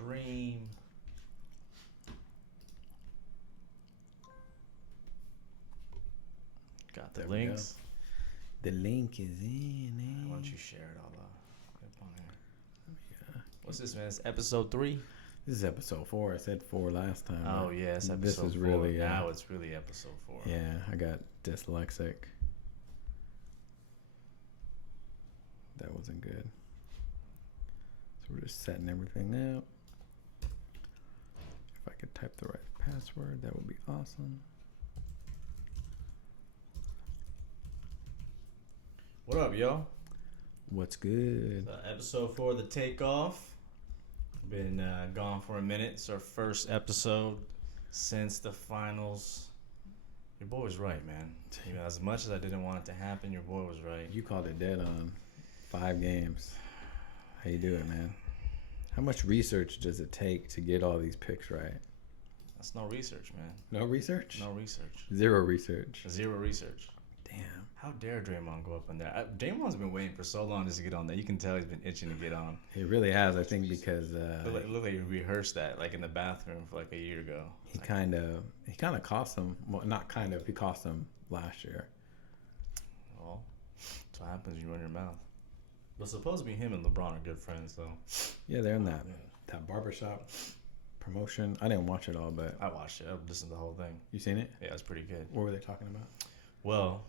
stream. Got the links. The link is in. Why don't you share it all up on here? Yeah. What's this, man? It's episode 3. This is episode 4. I said 4 last time. Oh yeah, it's episode 4. This is really now it's really episode 4. Yeah, I got dyslexic. That wasn't good. So we're just setting everything up. If I could type the right password, that would be awesome. What up, yo? What's good? Episode 4 of the Takeoff. Been gone for a minute. It's our first episode since the finals. Your boy was right, man. You know, as much as I didn't want it to happen, your boy was right. You called it dead on 5 games. How you doing, man? How much research does it take to get all these picks right? That's no research, man. No research? No research. Zero research. Zero research. Damn. How dare Draymond go up on there? Draymond's been waiting for so long just to get on there. You can tell he's been itching to get on. He really has, I think, because it looked like he rehearsed that like in the bathroom for like a year ago. He kind of cost him. Well, not kind of. He cost him last year. Well, that's what happens when you run your mouth. But supposedly him and LeBron are good friends, though. Yeah, they're in that barbershop promotion. I didn't watch it all, but I watched it. I listened to the whole thing. You seen it? Yeah, it's pretty good. What were they talking about? Well,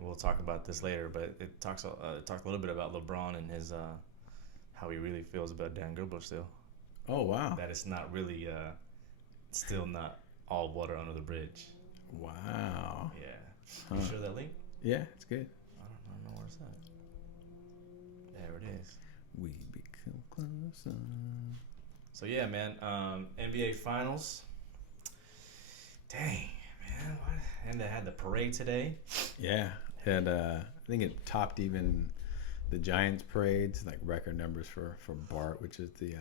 we'll talk about this later, but it talked a little bit about LeBron and his how he really feels about Dan Gilbert still. Oh wow! That it's not really still not all water under the bridge. Wow. Yeah. You sure that link? Yeah, it's good. I don't know where it's at. There it is. We become closer. So yeah, man. NBA Finals. Dang. Man, what? And they had the parade today. Yeah, had I think it topped even the Giants parades, like record numbers for BART, which is the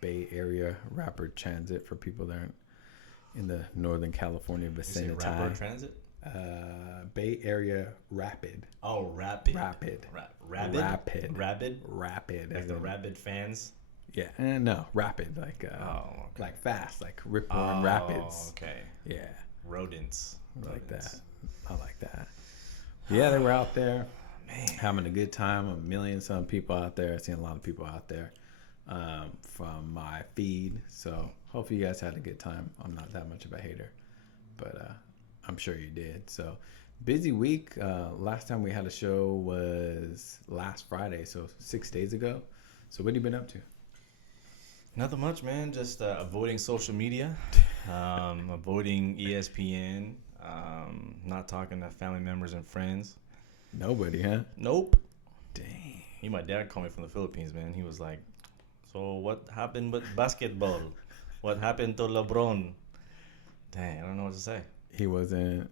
Bay Area Rapid Transit for people that aren't in the Northern California vicinity. Rapid Transit? Bay Area Rapid. Oh, Rapid. Rapid. Rapid. Like the Rabid fans. Yeah, no, rapid, like like fast, like Rip Roaring Rapids. Okay. Yeah. Rodents. Like that. I like that. Yeah, they were out there, man, having a good time. A million some people out there. I've seen a lot of people out there from my feed. So hopefully you guys had a good time. I'm not that much of a hater, but I'm sure you did. So busy week. Last time we had a show was last Friday, so 6 days ago. So what have you been up to? Nothing much, man. Just avoiding social media, avoiding ESPN, not talking to family members and friends. Nobody, huh? Nope. Dang. My dad called me from the Philippines, man. He was like, so what happened with basketball? What happened to LeBron? Dang, I don't know what to say. He wasn't...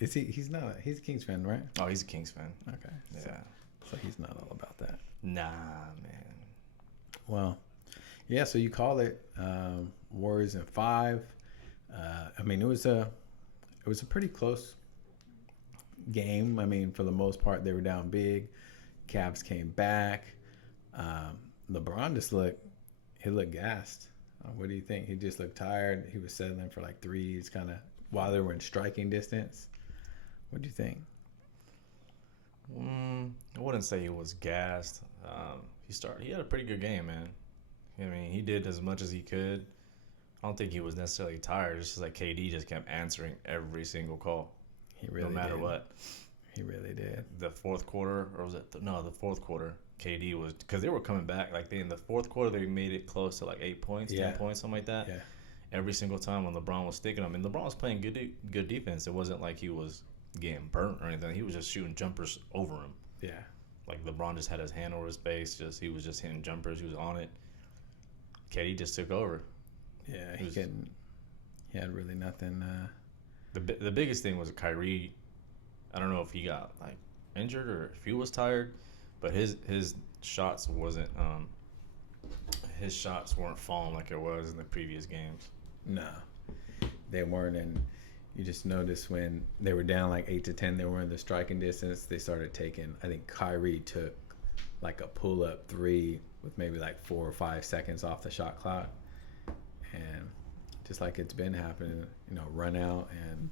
Is he? He's not... He's a Kings fan, right? Oh, he's a Kings fan. Okay. Yeah. So he's not all about that. Nah, man. Well... Yeah, so you call it Warriors in 5. I mean, it was a pretty close game. I mean, for the most part, they were down big. Cavs came back. LeBron just looked gassed. What do you think? He just looked tired. He was settling for like threes, kind of while they were in striking distance. What do you think? I wouldn't say he was gassed. He had a pretty good game, man. I mean, he did as much as he could. I don't think he was necessarily tired. It's just like KD just kept answering every single call. He really did. No matter what. He really did. The fourth quarter, or was it? The fourth quarter, KD was... Because they were coming back. Like, in the fourth quarter, they made it close to like 8 points, 10 points, something like that. Yeah. Every single time when LeBron was sticking them. And LeBron was playing good defense. It wasn't like he was getting burnt or anything. He was just shooting jumpers over him. Yeah. Like, LeBron just had his hand over his face. He was just hitting jumpers. He was on it. KD just took over. Yeah, he had really nothing. The biggest thing was Kyrie. I don't know if he got like injured or if he was tired, but his shots weren't falling like it was in the previous games. No, they weren't. And you just noticed when they were down like 8-10, they were in the striking distance. They started taking. I think Kyrie took like a pull-up 3 with maybe like 4 or 5 seconds off the shot clock. And just like it's been happening, run out and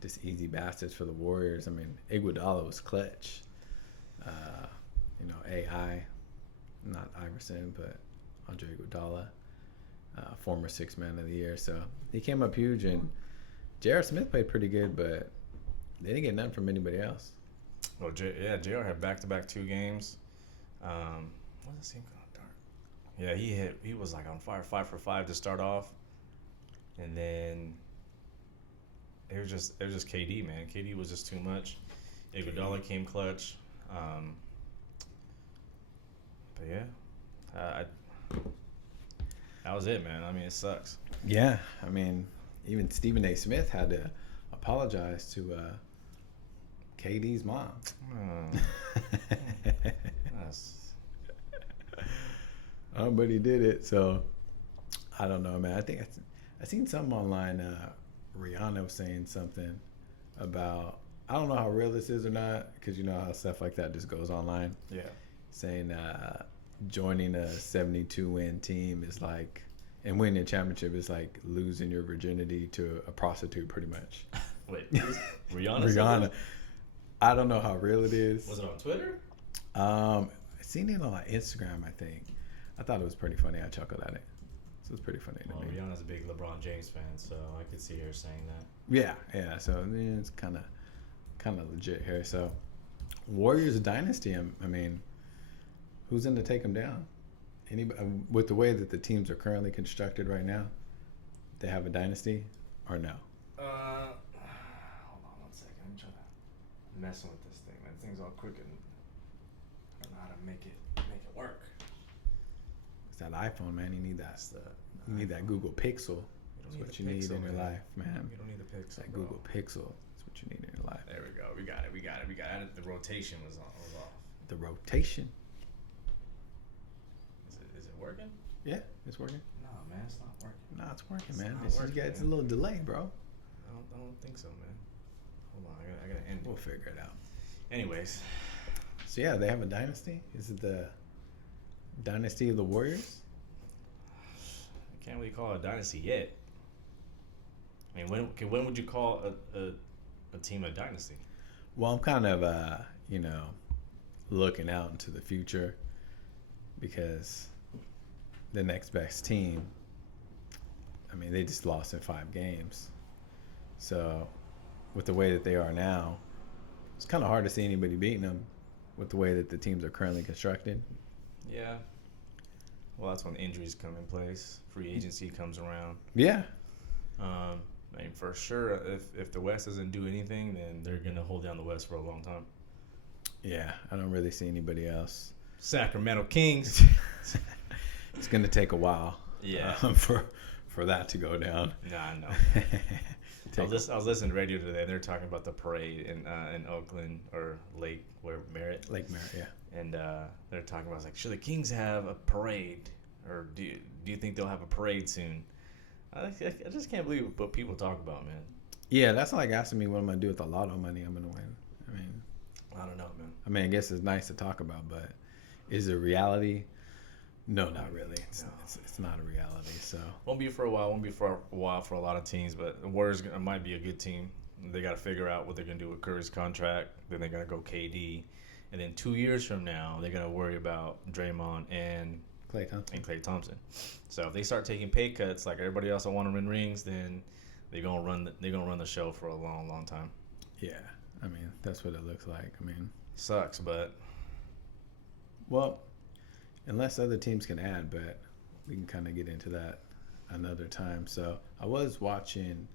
just easy baskets for the Warriors. I mean, Iguodala was clutch. AI, not Iverson, but Andre Iguodala, former 6th man of the year. So he came up huge, and J.R. Smith played pretty good, but they didn't get nothing from anybody else. Well, JR had back-to-back 2 games. What does he call dark? Yeah, he was like on fire, 5 for 5 to start off, and then it was just KD, man. KD was just too much. Iguodala came clutch. But yeah, that was it, man. I mean, it sucks. Yeah, I mean, even Stephen A. Smith had to apologize to KD's mom. But he did it, so I don't know, man. I think I seen something online. Rihanna was saying something about, I don't know how real this is or not, because you know how stuff like that just goes online. Yeah. Saying joining a 72-win team is like, and winning a championship is like losing your virginity to a prostitute, pretty much. Wait, Rihanna? Rihanna. I don't know how real it is. Was it on Twitter? I seen it on Instagram, I think. I thought it was pretty funny. I chuckled at it. So it's pretty funny to me. Rihanna's a big LeBron James fan, so I could see her saying that. Yeah. So it's kind of legit here. So Warriors dynasty. I mean, who's in to take them down? Anybody, with the way that the teams are currently constructed right now, they have a dynasty or no? Hold on 1 second. I'm trying to messing with this thing, man. This thing's all crooked. I don't know how to make it work. It's that iPhone, man. You need that. You need that Google Pixel. That's what you need in your life, man. You don't need the Pixel. That Google Pixel. That's what you need in your life. There we go. We got it. The rotation was off. The rotation. Is it working? Yeah, it's working. No, man, it's not working. No, it's working, man. It's a little delay, bro. I don't think so, man. Hold on, I gotta end it. We'll figure it out. Anyways. So yeah, they have a dynasty. Is it the dynasty of the Warriors? I can't really call it a dynasty yet. I mean, when would you call a team a dynasty? Well, I'm kind of looking out into the future, because the next best team, I mean, they just lost in 5 games. So with the way that they are now, it's kind of hard to see anybody beating them with the way that the teams are currently constructed. Yeah. Well, that's when injuries come in place. Free agency comes around. Yeah. I mean, for sure, if the West doesn't do anything, then they're going to hold down the West for a long time. Yeah, I don't really see anybody else. Sacramento Kings. It's going to take a while. Yeah. For that to go down. Nah, I know. I was listening to radio today. They're talking about the parade in Oakland or Lake Merritt. Lake Merritt, yeah. And they're talking about, like, should the Kings have a parade, or do you think they'll have a parade soon? I just can't believe what people talk about, man. Yeah, that's like asking me what I'm gonna do with the lotto money I'm gonna win. I mean, I don't know, man. I guess it's nice to talk about, but is it reality? No, not really. It's not a reality. So Won't be for a while for a lot of teams, but the Warriors might be a good team. They got to figure out what they're gonna do with Curry's contract. Then they're gonna go KD, and then 2 years from now they're gonna worry about Draymond and Klay Thompson. So if they start taking pay cuts like everybody else that want to win rings, then they're gonna run the show for a long, long time. Yeah, I mean, that's what it looks like. I mean, sucks, but well, unless other teams can add, but we can kind of get into that another time. So I was watching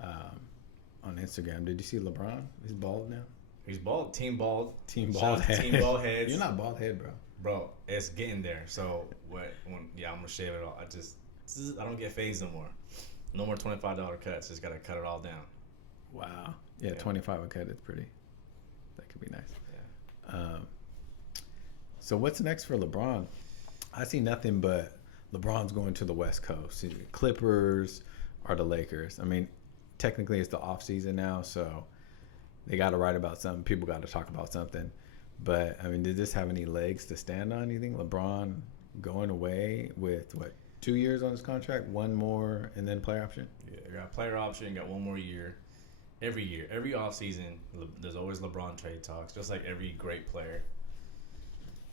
on Instagram. Did you see LeBron? He's bald now. He's bald. Team bald. Team bald head. Team bald heads. You're not bald head, bro. Bro, it's getting there. So I'm gonna shave it all. I don't get fades no more. No more $25 cuts. Just gotta cut it all down. Wow. Yeah, 25 a cut is pretty. That could be nice. Yeah. So what's next for LeBron? I see nothing but LeBron's going to the West Coast. The Clippers or the Lakers. I mean, technically it's the off season now, so they got to write about something. People got to talk about something. But I mean, did this have any legs to stand on? You think LeBron going away with, 2 years on his contract, one more, and then player option? Yeah, I got player option, got one more year. Every year, every offseason, there's always LeBron trade talks, just like every great player.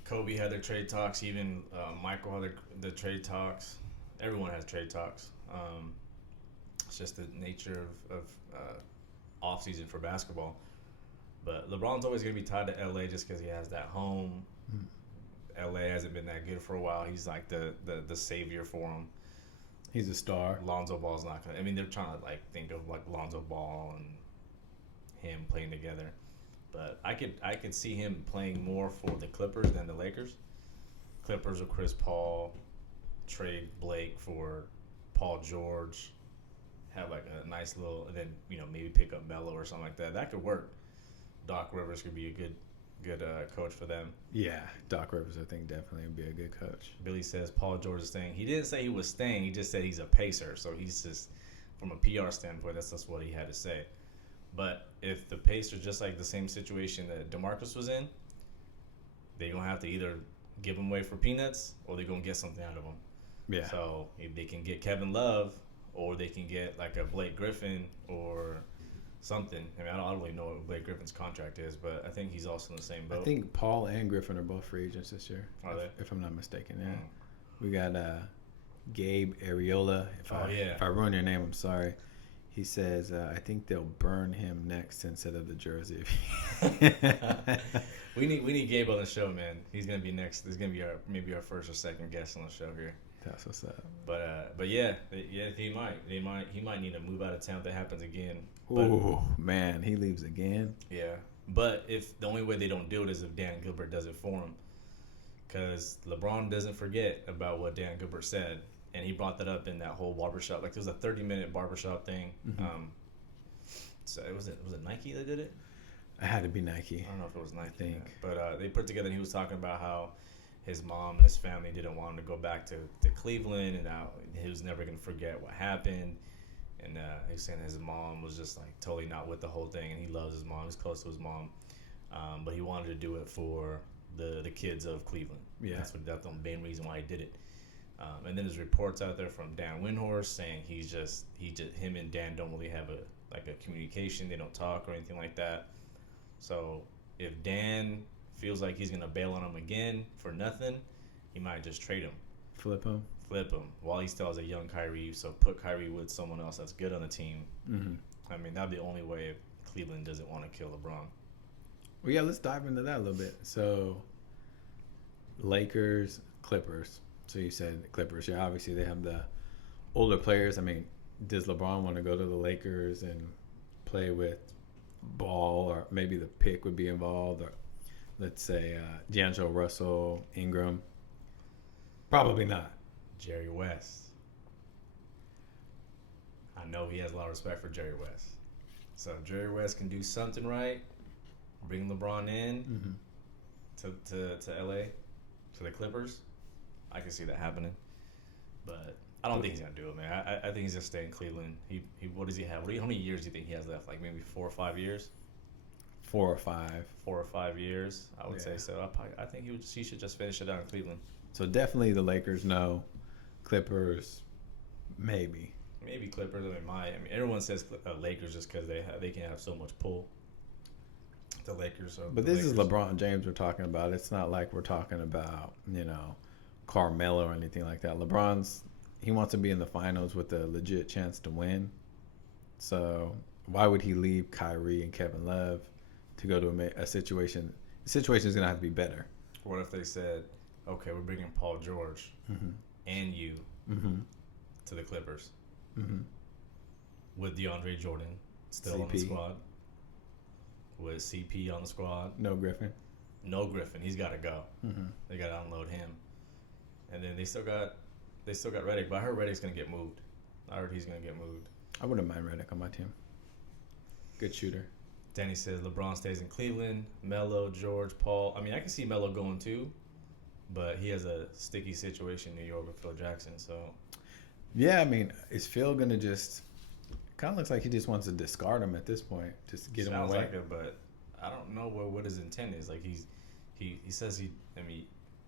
Kobe had their trade talks. Even Michael had the trade talks. Everyone has trade talks. It's just the nature of off-season for basketball. But LeBron's always going to be tied to LA just because he has that home. LA hasn't been that good for a while. He's like the savior for him. He's a star. Lonzo Ball's not going to. I mean, they're trying to think of Lonzo Ball and him playing together. But I could see him playing more for the Clippers than the Lakers. Clippers with Chris Paul, trade Blake for Paul George, have a nice little, and then maybe pick up Melo or something like that. That could work. Doc Rivers could be a good coach for them. Yeah, Doc Rivers, I think, definitely would be a good coach. Billy says Paul George is staying. He didn't say he was staying. He just said he's a pacer. So he's just, from a PR standpoint, that's just what he had to say. But if the Pacers, just like the same situation that DeMarcus was in, they're going to have to either give him away for peanuts or they're going to get something out of him. Yeah. So if they can get Kevin Love or they can get like a Blake Griffin or something. I mean, I don't really know what Blake Griffin's contract is, but I think he's also in the same boat. I think Paul and Griffin are both free agents this year. Are they? If I'm not mistaken, yeah. We got Gabe Areola. If I ruin your name, I'm sorry. He says, I think they'll burn him next instead of the jersey. We need Gabe on the show, man. He's gonna be next. This is gonna be maybe our first or second guest on the show here. That's what's up. But yeah, he might need to move out of town if that happens again. Oh man, he leaves again. Yeah, but if the only way they don't do it is if Dan Gilbert does it for him, because LeBron doesn't forget about what Dan Gilbert said. And he brought that up in that whole barbershop. Like, there was a 30-minute barbershop thing. Mm-hmm. So was it Nike that did it? It had to be Nike. I don't know if it was Nike. I think. But they put together, and he was talking about how his mom and his family didn't want him to go back to Cleveland, and how he was never going to forget what happened. And he was saying his mom was just, like, totally not with the whole thing, and he loves his mom. He's close to his mom. But he wanted to do it for the kids of Cleveland. Yeah. That's the main reason why he did it. And then there's reports out there from Dan Windhorst saying him and Dan don't really have a communication. They don't talk or anything like that. So if Dan feels like he's gonna bail on him again for nothing, he might just trade him. Flip him while he still has a young Kyrie. So put Kyrie with someone else that's good on the team. Mm-hmm. I mean, that'd be the only way if Cleveland doesn't want to kill LeBron. Well, yeah, let's dive into that a little bit. So Lakers, Clippers. So you said Clippers. Yeah, obviously they have the older players. I mean, does LeBron want to go to the Lakers and play with Ball, or maybe the pick would be involved, or let's say D'Angelo Russell, Ingram? Probably not. Jerry West. I know he has a lot of respect for Jerry West. So if Jerry West can do something right, bring LeBron in to LA, to the Clippers, I can see that happening, but I don't think he's gonna do it, man. I think he's gonna stay in Cleveland. He what does he have? How many years do you think he has left? Like maybe 4 or 5 years. 4 or 5. 4 or 5 years, I would say so. I think he should just finish it out in Cleveland. So definitely the Lakers, no. Clippers, maybe. Maybe Clippers. I mean, everyone says Lakers just because they can have so much pull. The Lakers. But this is LeBron James we're talking about. It's not like we're talking about Carmelo or anything like that. He wants to be in the finals with a legit chance to win. So why would he leave Kyrie and Kevin Love to go to a situation? The situation is going to have to be better. What if they said, okay, we're bringing Paul George and you to the Clippers with DeAndre Jordan still on the squad, with CP on the squad. No Griffin. He's got to go. They got to unload him. And then they still got Redick, but I heard Redick's gonna get moved. I heard he's gonna get moved. I wouldn't mind Redick on my team. Good shooter. Danny says LeBron stays in Cleveland. Melo, George, Paul. I mean, I can see Melo going too, but he has a sticky situation in New York with Phil Jackson. So yeah, I mean, is Phil gonna just? Kind of looks like he just wants to discard him at this point, just to get him away. Sounds like it, but I don't know what his intent is. Like he says he. I mean,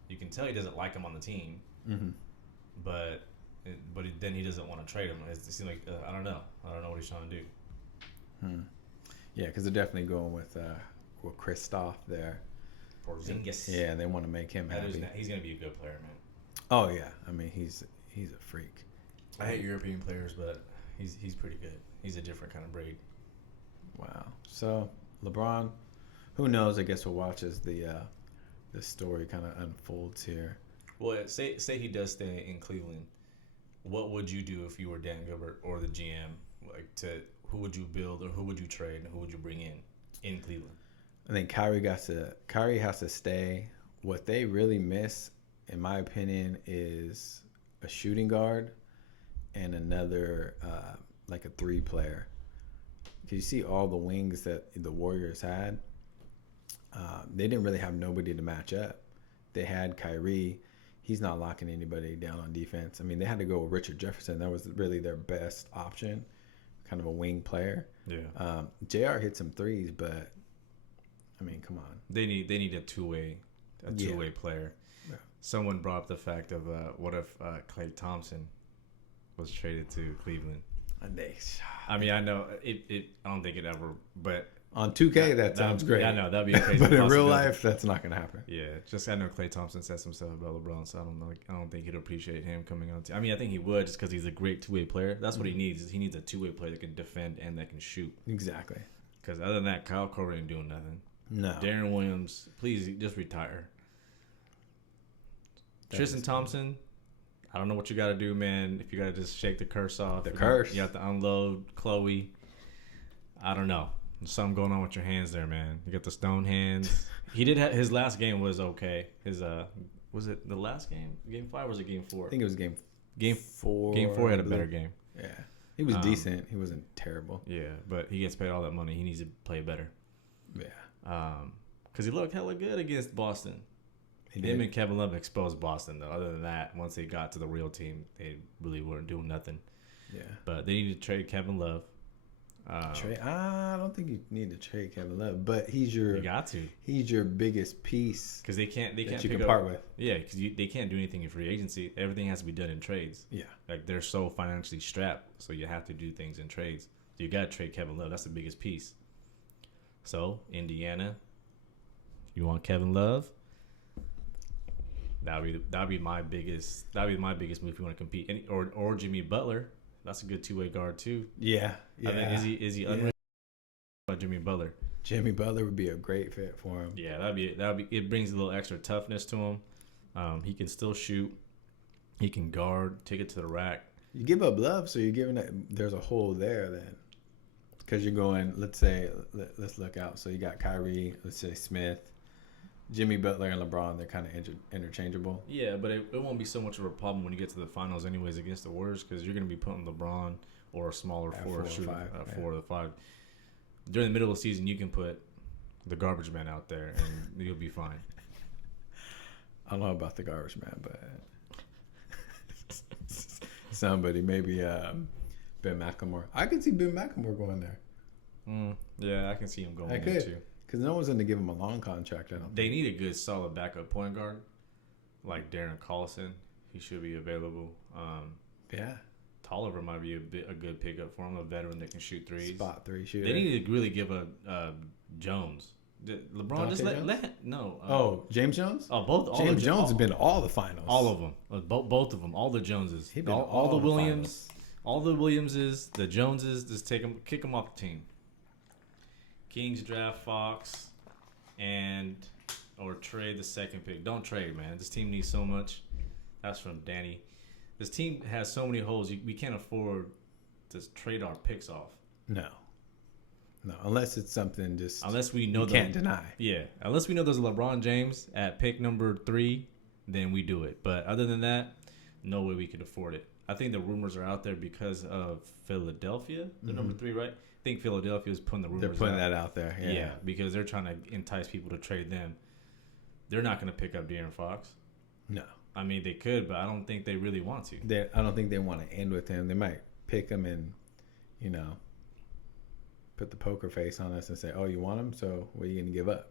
You can tell he doesn't like him on the team, Mm-hmm. but then he doesn't want to trade him. It seems like I don't know. I don't know what he's trying to do. Yeah, because they're definitely going with Kristoff there. Porzingis. Yeah, they want to make him happy. He's gonna be a good player, man. Oh yeah, I mean he's a freak. I hate European players, but he's pretty good. He's a different kind of breed. Wow. So LeBron, who knows? I guess we'll watch as the story kind of unfolds here. Well, say he does stay in Cleveland. What would you do if you were Dan Gilbert or the GM? Who would you build or who would you trade and who would you bring in Cleveland? I think Kyrie has to stay. What they really miss, in my opinion, is a shooting guard and another like a 3 player. Because you see all the wings that the Warriors had, they didn't really have nobody to match up. They had Kyrie. He's not locking anybody down on defense. I mean, they had to go with Richard Jefferson. That was really their best option, kind of a wing player. Yeah. JR hit some threes, but I mean, come on. They need a two-way player. Yeah. Someone brought up the fact of what if Klay Thompson was traded to Cleveland? I mean, I know it. I don't think it ever, but on 2K that sounds great. Yeah, I know that'd be a crazy. But in real life, that's not gonna happen. Yeah, just I know Klay Thompson said some stuff about LeBron, so I don't know. I don't think he'd appreciate him coming on. I mean, I think he would just because he's a great 2-way player. That's what he needs. Is he needs a 2-way player that can defend and that can shoot. Exactly. Because other than that, Kyle Korver ain't doing nothing. No. Darren Williams, please just retire. Tristan Thompson, I don't know what you got to do, man. If you got to just shake the curse off. You have to unload Chloe. I don't know. There's something going on with your hands there, man. You got the stone hands. He did have his last game was okay. His was it the last game? Game 5 or was it game 4? I think it was game 4. Game 4 had a better game. Yeah. He was decent. He wasn't terrible. Yeah, but he gets paid all that money. He needs to play better. Yeah. Because he looked hella good against Boston. Him and Kevin Love exposed Boston, though. Other than that, once they got to the real team, they really weren't doing nothing. Yeah. But they need to trade Kevin Love. I don't think you need to trade Kevin Love, but he's your. You got to. He's your biggest piece. Because they can't. You can part with. Yeah, because they can't do anything in free agency. Everything has to be done in trades. Yeah. Like they're so financially strapped, so you have to do things in trades. So you got to trade Kevin Love. That's the biggest piece. So Indiana, you want Kevin Love? That'd be my biggest move if you want to compete. Or Jimmy Butler. That's a good 2-way guard too. Yeah. I mean, is he unrated by Jimmy Butler? Jimmy Butler would be a great fit for him. Yeah, that'd be. It brings a little extra toughness to him. He can still shoot. He can guard. Take it to the rack. You give up Love, so you're giving that. There's a hole there then, because you're going. Let's look out. So you got Kyrie. Let's say Smith. Jimmy Butler and LeBron, they're kind of interchangeable. Yeah, but it won't be so much of a problem when you get to the finals anyways against the Warriors because you're going to be putting LeBron or a smaller 4 or the 5. During the middle of the season, you can put the garbage man out there and you'll be fine. I don't know about the garbage man, but somebody, maybe Ben McLemore. I can see Ben McLemore going there. Yeah, I can see him going there too. Because no one's going to give him a long contract. They need a good, solid backup point guard, like Darren Collison. He should be available. Yeah. Tolliver might be a good pickup for him, a veteran that can shoot threes. Spot 3 shooter. They need to really give a Jones. LeBron just let no. James Jones? James Jones has been to all the finals. All of them. Both of them. All the Joneses. All the Williams. Finals. All the Williamses, the Joneses, just kick them off the team. Kings draft Fox or trade the second pick. Don't trade, man. This team needs so much. That's from Danny. This team has so many holes. We can't afford to trade our picks off. No, unless it's something just unless we know can't deny. Yeah, unless we know there's LeBron James at pick number 3, then we do it. But other than that, no way we could afford it. I think the rumors are out there because of Philadelphia. They're number 3, right? I think Philadelphia is putting the rumors. They're putting that out there. Yeah, because they're trying to entice people to trade them. They're not going to pick up De'Aaron Fox. No. I mean, they could, but I don't think they really want to. I don't think they want to end with him. They might pick him and, put the poker face on us and say, "Oh, you want him? So what are you going to give up?"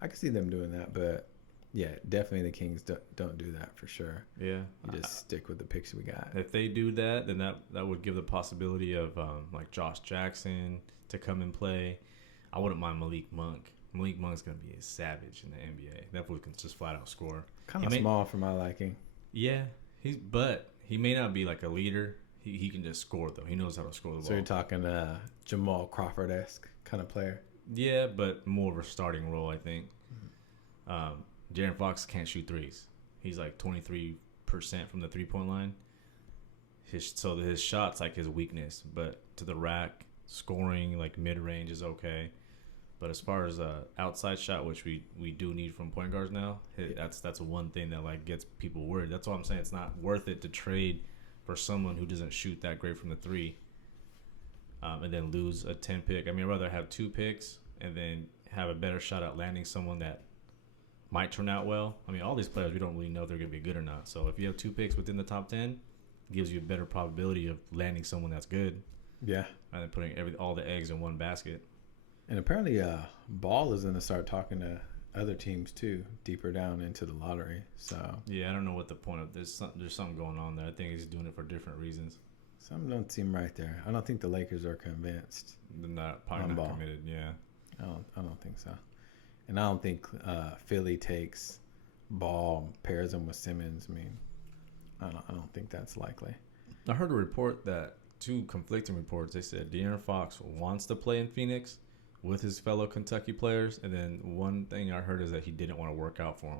I can see them doing that, but Yeah, definitely the Kings don't do that for sure. Yeah. You just stick with the picks we got. If they do that, then that would give the possibility of like Josh Jackson to come and play. I wouldn't mind Malik Monk. Malik Monk's going to be a savage in the NBA. That fool can just flat out score. Kind of small for my liking. Yeah, but he may not be like a leader. He can just score, though. He knows how to score the ball. So you're talking Jamal Crawford-esque kind of player? Yeah, but more of a starting role, I think. De'Aaron Fox can't shoot threes. He's like 23% from the three-point line. So his shot's like his weakness. But to the rack, scoring like mid-range is okay. But as far as outside shot, which we do need from point guards now, that's one thing that like gets people worried. That's why I'm saying it's not worth it to trade for someone who doesn't shoot that great from the three, and then lose a 10 pick. I mean, I'd rather have 2 picks and then have a better shot at landing someone that might turn out well. I mean, all these players, we don't really know if they're going to be good or not. So if you have 2 picks within the top 10, it gives you a better probability of landing someone that's good. Yeah. And then putting all the eggs in one basket. And apparently Ball is going to start talking to other teams too, deeper down into the lottery. So yeah, I don't know what the point of there's something going on there. I think he's doing it for different reasons. Something don't seem right there. I don't think the Lakers are convinced. They're probably not committed. Yeah, I don't think so. And I don't think Philly takes Ball, pairs him with Simmons. I mean, I don't think that's likely. I heard a report that 2 conflicting reports. They said De'Aaron Fox wants to play in Phoenix with his fellow Kentucky players, and then one thing I heard is that he didn't want to work out for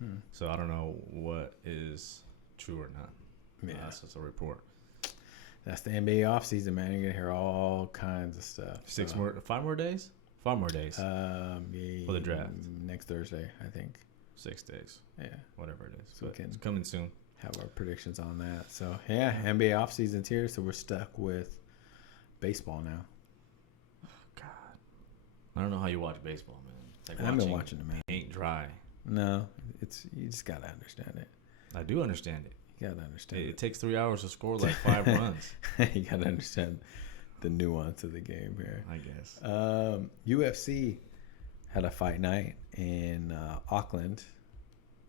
him. So I don't know what is true or not. Yeah, that's just a report. That's the NBA offseason, man. You're gonna hear all kinds of stuff. 5 more days. 5 more days. Yeah, for the draft next Thursday, I think. 6 days. Yeah, whatever it is. So we can it's coming soon. Have our predictions on that. So yeah, NBA offseason's here, so we're stuck with baseball now. I don't know how you watch baseball, man. It's like I've been watching it, man. Ain't dry. No, you just gotta understand it. I do understand it. You gotta understand it. It takes 3 hours to score like 5 runs. You gotta understand the nuance of the game here. I guess. UFC had a fight night in Auckland,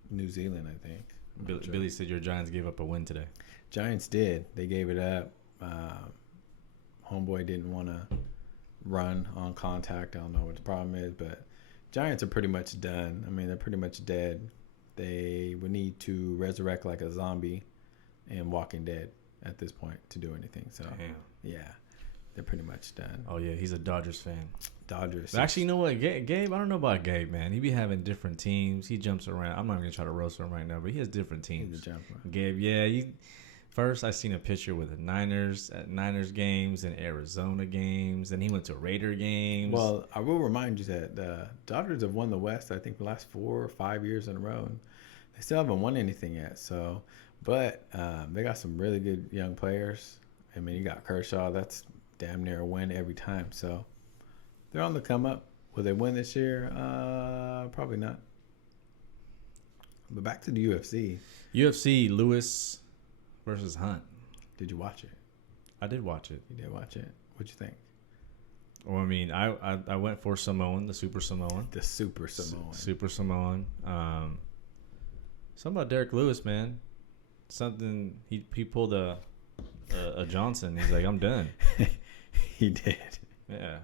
New Zealand, I think. Billy said your Giants gave up a win today. Giants did. They gave it up. Homeboy didn't want to run on contact. I don't know what the problem is, but Giants are pretty much done. I mean, they're pretty much dead. They would need to resurrect like a zombie in Walking Dead at this point to do anything. So, yeah, they're pretty much done. Oh, yeah, he's a Dodgers fan. Dodgers. But actually, you know what? Gabe, I don't know about Gabe, man. He be having different teams. He jumps around. I'm not going to try to roast him right now, but he has different teams. He's a jumper. Gabe, yeah, first, I seen a picture with the Niners at Niners games and Arizona games. Then he went to Raider games. Well, I will remind you that the Dodgers have won the West, I think, the last 4 or 5 years in a row. And they still haven't won anything yet. So, but they got some really good young players. I mean, you got Kershaw. That's damn near a win every time. So, they're on the come up. Will they win this year? Probably not. But back to the UFC. UFC, Lewis versus Hunt. Did you watch it? I did watch it. You did watch it. What'd you think? Well, I mean, I went for Samoan, the Super Samoan. The Super Samoan. Super Samoan. Something about Derek Lewis, man. Something he pulled a Johnson. He's like, I'm done. He did. Yeah.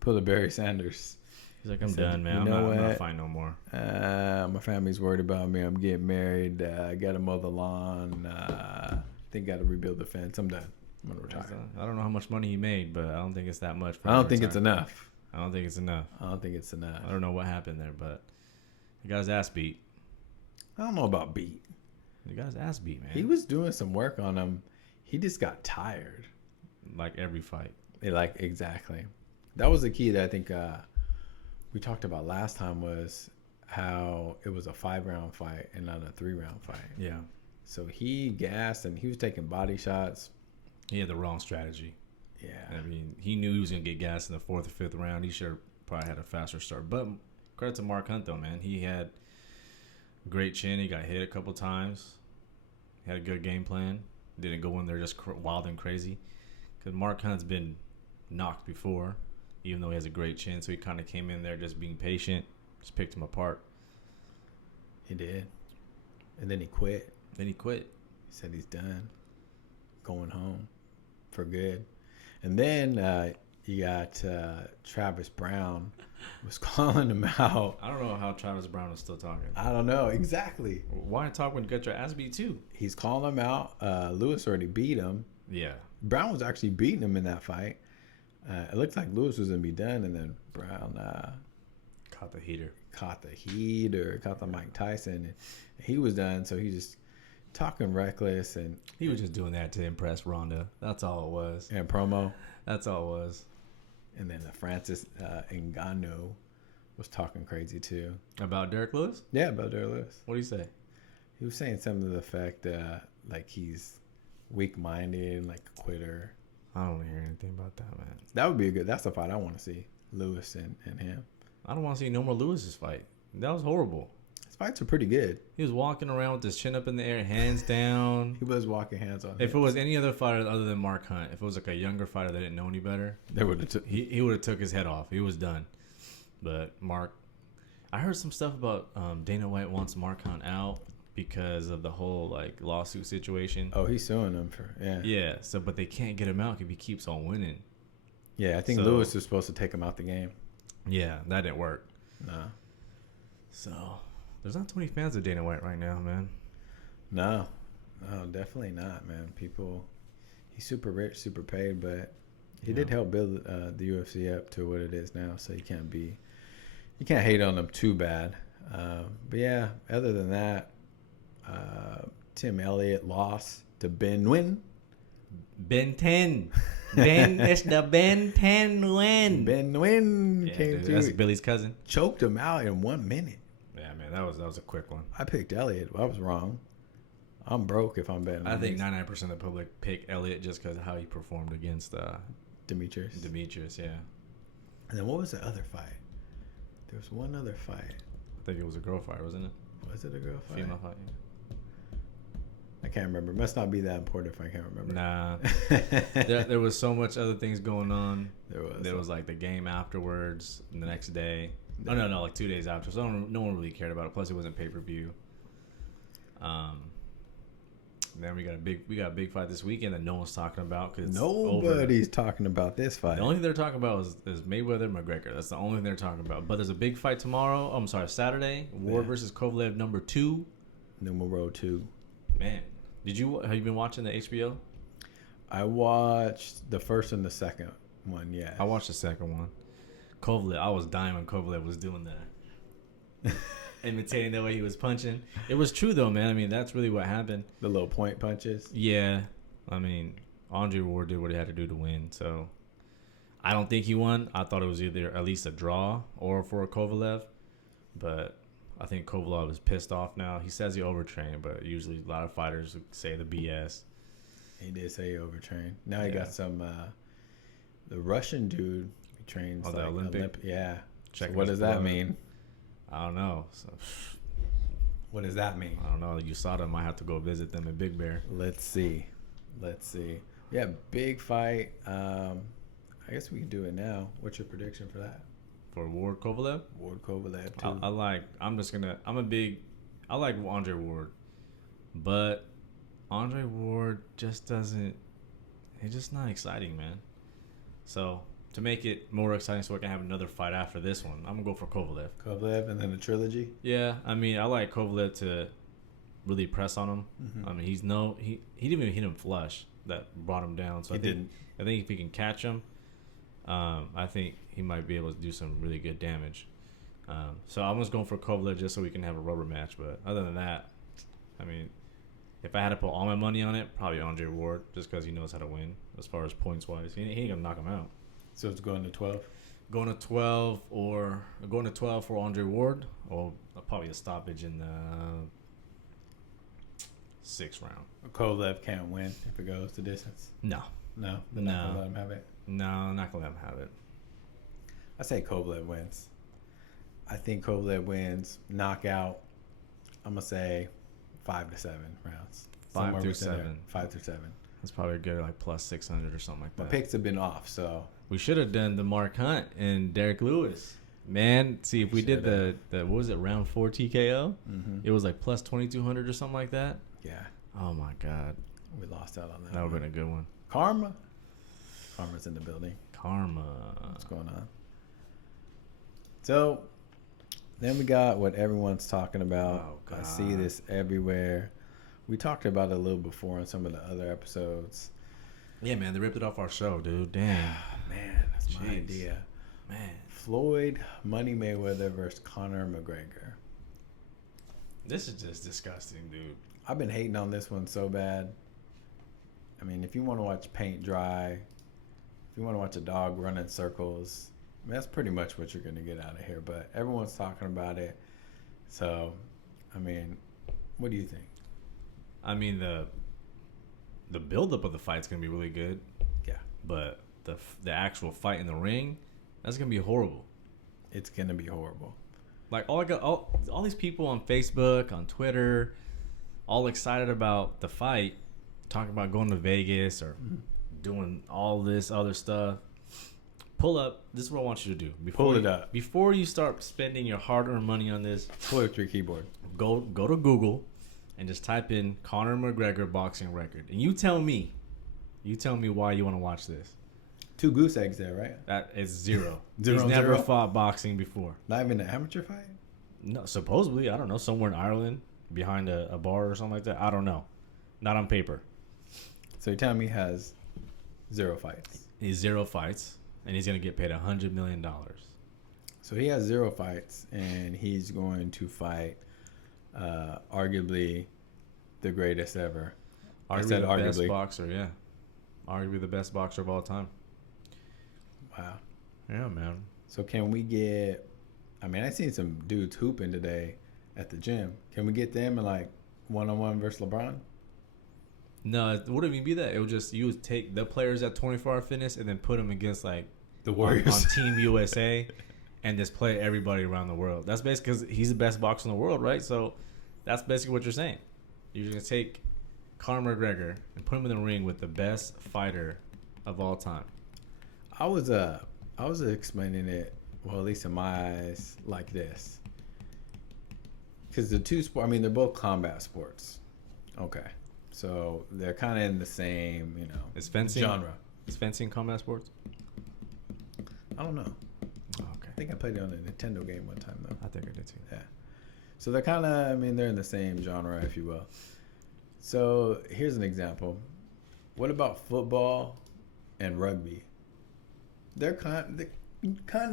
Pulled a Barry Sanders. He's like, I'm done, man. I'm not fine no more. My family's worried about me. I'm getting married. I got to mow the lawn. I think got to rebuild the fence. I'm done. I'm going to retire. I don't know how much money he made, but I don't think it's that much. I don't think it's enough. I don't think it's enough. I don't think it's enough. I don't know what happened there, but he got his ass beat. I don't know about beat. He got his ass beat, man. He was doing some work on him. He just got tired. Like every fight. Exactly. That was the key that I think we talked about last time was how it was a 5-round fight and not a 3-round fight. Yeah. So he gassed and he was taking body shots. He had the wrong strategy. Yeah. I mean, he knew he was going to get gassed in the 4th or 5th round. He should have probably had a faster start. But credit to Mark Hunt, though, man. He had a great chin. He got hit a couple times. He had a good game plan. Didn't go in there just wild and crazy. Because Mark Hunt's been knocked before, even though he has a great chin. So he kind of came in there just being patient, just picked him apart. He did. And then he quit. He said he's done. Going home for good. And then you got Travis Brown was calling him out. I don't know how Travis Brown is still talking. I don't know. Exactly. Why talk when you got your ass beat too? He's calling him out. Lewis already beat him. Yeah. Brown was actually beating him in that fight. It looked like Lewis was going to be done, and then Brown caught the heater. Caught the Mike Tyson. And he was done, so he just talking reckless. And he was just doing that to impress Ronda. That's all it was. And promo. That's all it was. And then Francis Ngannou was talking crazy too. About Derek Lewis? Yeah, about Derek Lewis. What did he say? He was saying something to the effect like he's weak-minded, like a quitter. I don't want to hear anything about that, man. That would be that's a fight I want to see. Lewis and him. I don't want to see no more Lewis's fight. That was horrible. His fights are pretty good. He was walking around with his chin up in the air, hands down. He was walking hands on. If it was any other fighter other than Mark Hunt, if it was like a younger fighter that didn't know any better, they would have he would have took his head off. He was done. But Mark, I heard some stuff about Dana White wants Mark Hunt out because of the whole like lawsuit situation. Oh, he's suing him for Yeah. So, but they can't get him out if he keeps on winning. Yeah, I think Lewis was supposed to take him out the game. Yeah, that didn't work. No. So, there's not too many fans of Dana White right now, man. No, definitely not, man. He's super rich, super paid, but he did help build the UFC up to what it is now. So you can't hate on him too bad. But yeah, other than that, Tim Elliott lost to Ben Nguyen. Ben 10. It's the Ben 10 win. Ben Nguyen came through. That's Billy's cousin. Choked him out in 1 minute. Yeah, man, that was a quick one. I picked Elliott. I was wrong. I'm broke if I'm betting. I think 99% of the public pick Elliott just because of how he performed against Demetrius. Yeah. And then what was the other fight? There was one other fight. I think it was a girl fight, wasn't it? Was it a girl fight? Female fight, yeah. I can't remember. It must not be that important if I can't remember. Nah. there was so much other things going on. There was like the game afterwards, and the next day. Oh, no, like 2 days after. So no one really cared about it. Plus, it wasn't pay-per-view. Then we got a big fight this weekend that no one's talking about because nobody's talking about this fight. The only thing they're talking about is Mayweather and McGregor. That's the only thing they're talking about. But there's a big fight tomorrow. I'm sorry, Saturday. Ward versus Kovalev number 2. Numero 2. Man, have you been watching the HBO? I watched the first and the second one. Yeah, I watched the second one. Kovalev, I was dying when Kovalev was doing that. Imitating the way he was punching. It was true though, man. I mean, that's really what happened. The little point punches. Yeah. I mean, Andre Ward did what he had to do to win. So I don't think he won. I thought it was either at least a draw or for Kovalev. But I think Kovalev is pissed off now. He says he overtrained, but usually a lot of fighters say the BS. He did say he overtrained. Now he got some the Russian dude he trains the Olympic. Yeah. So what does that mean? I don't know. So, what does that mean? I don't know. USADA might have to go visit them in Big Bear. Let's see. Yeah, big fight. I guess we can do it now. What's your prediction for that? For Ward Kovalev? Ward Kovalev too. I like Andre Ward. But Andre Ward just doesn't. He's just not exciting, man. So to make it more exciting, so I can have another fight after this one, I'm gonna go for Kovalev. Kovalev, and then a trilogy. Yeah, I mean, I like Kovalev to really press on him. Mm-hmm. I mean, he didn't even hit him flush that brought him down. So I think if he can catch him, I think he might be able to do some really good damage. So I'm just going for Kovalev just so we can have a rubber match. But other than that, I mean, if I had to put all my money on it, probably Andre Ward, just because he knows how to win as far as points wise. He ain't gonna knock him out. So it's going to 12. Going to 12 for Andre Ward, or probably a stoppage in the 6th round. Kovalev can't win if it goes the distance. No. They're not gonna let him have it. No, not gonna let him have it. I say Kovalev wins. I think Kovalev wins knockout. I'm gonna say 5 to 7 rounds. 5 through 7. 5 through 7. That's probably good, like plus 600 or something like that. My picks have been off, so we should have done the Mark Hunt and Derek Lewis. Man, see, if we did the what was it, round 4 TKO, it was like plus 2,200 or something like that. Yeah. Oh, my God. We lost out on that. That would have been a good one. Karma's in the building. Karma. What's going on? So, then we got what everyone's talking about. Oh, God. I see this everywhere. We talked about it a little before on some of the other episodes. Yeah, man, they ripped it off our show, dude. Damn. Man, that's my idea. Man. Floyd Money Mayweather versus Conor McGregor. This is just disgusting, dude. I've been hating on this one so bad. I mean, if you want to watch paint dry, if you want to watch a dog run in circles, I mean, that's pretty much what you're going to get out of here. But everyone's talking about it. So, I mean, what do you think? I mean, the buildup of the fight's going to be really good. Yeah. But the actual fight in the ring, that's going to be horrible. It's going to be horrible. Like, all these people on Facebook, on Twitter, all excited about the fight, talking about going to Vegas or doing all this other stuff. Pull up. This is what I want you to do. Pull it up. Before you start spending your hard-earned money on this, pull it through your keyboard. Go to Google and just type in Conor McGregor boxing record. And you tell me why you want to watch this. 2 goose eggs there, right? That is zero. Zero He's and never zero? fought boxing before. Not even an amateur fight? No, supposedly, I don't know, somewhere in Ireland, behind a bar or something like that. I don't know. Not on paper. So you're telling me he has 0 fights? He's 0 fights, and he's going to get paid $100 million. So he has 0 fights, and he's going to fight arguably the greatest ever. Arguably the best boxer, yeah. Arguably the best boxer of all time. Wow. Yeah, man. So can we get... I mean, I seen some dudes hooping today at the gym. Can we get them in, like, one-on-one versus LeBron? No, it wouldn't even be that. It would just... You would take the players at 24-Hour Fitness and then put them against, like... The Warriors. On Team USA and just play everybody around the world. That's basically because he's the best boxer in the world, right? So that's basically what you're saying. You're going to take Conor McGregor and put him in the ring with the best fighter of all time. I was explaining it, well, at least in my eyes, like this. Because the two sports, I mean, they're both combat sports. Okay. So they're kind of in the same, Is fencing genre. Is fencing combat sports? I don't know. Oh, okay. I think I played it on a Nintendo game one time, though. I think I did too. Yeah. So they're kind of, I mean, they're in the same genre, if you will. So here's an example. What about football and rugby? They're kind